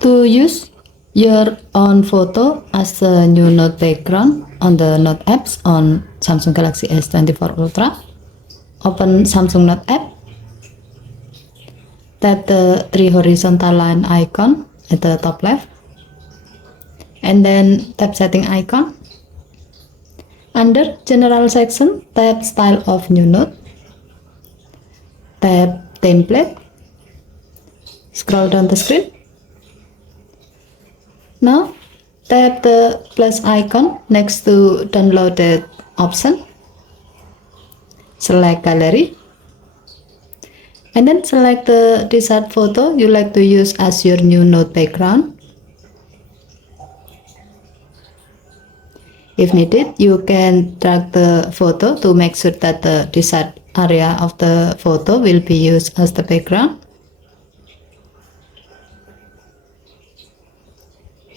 To use your own photo as a new note background on the Note apps on Samsung Galaxy S24 Ultra, open Samsung Note app, tap the three horizontal line icon at the top left, and then tap setting icon. Under general section, tap style of new note, tap template, scroll down the screen. Now tap the plus icon next to downloaded option, select gallery, and then select the desired photo you like to use as your new note background. If needed, you can drag the photo to make sure that the desired area of the photo will be used as the background.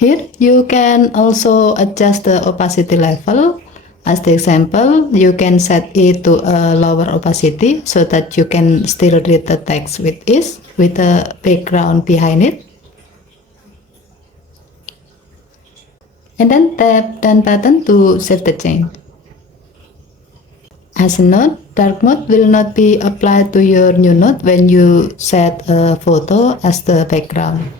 Here you can also adjust the opacity level. As the example, you can set it to a lower opacity so that you can still read the text with ease with the background behind it. And then tap Done button to save the change. As a note, dark mode will not be applied to your new note when you set a photo as the background.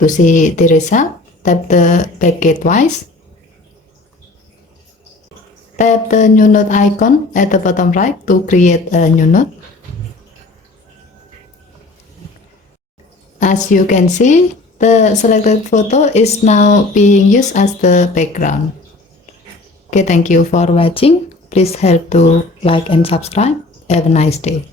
To see the result, tap the packet twice. Tap the new note icon at the bottom right to create a new note. As you can see, the selected photo is now being used as the background. Okay, thank you for watching. Please help to like and subscribe. Have a nice day.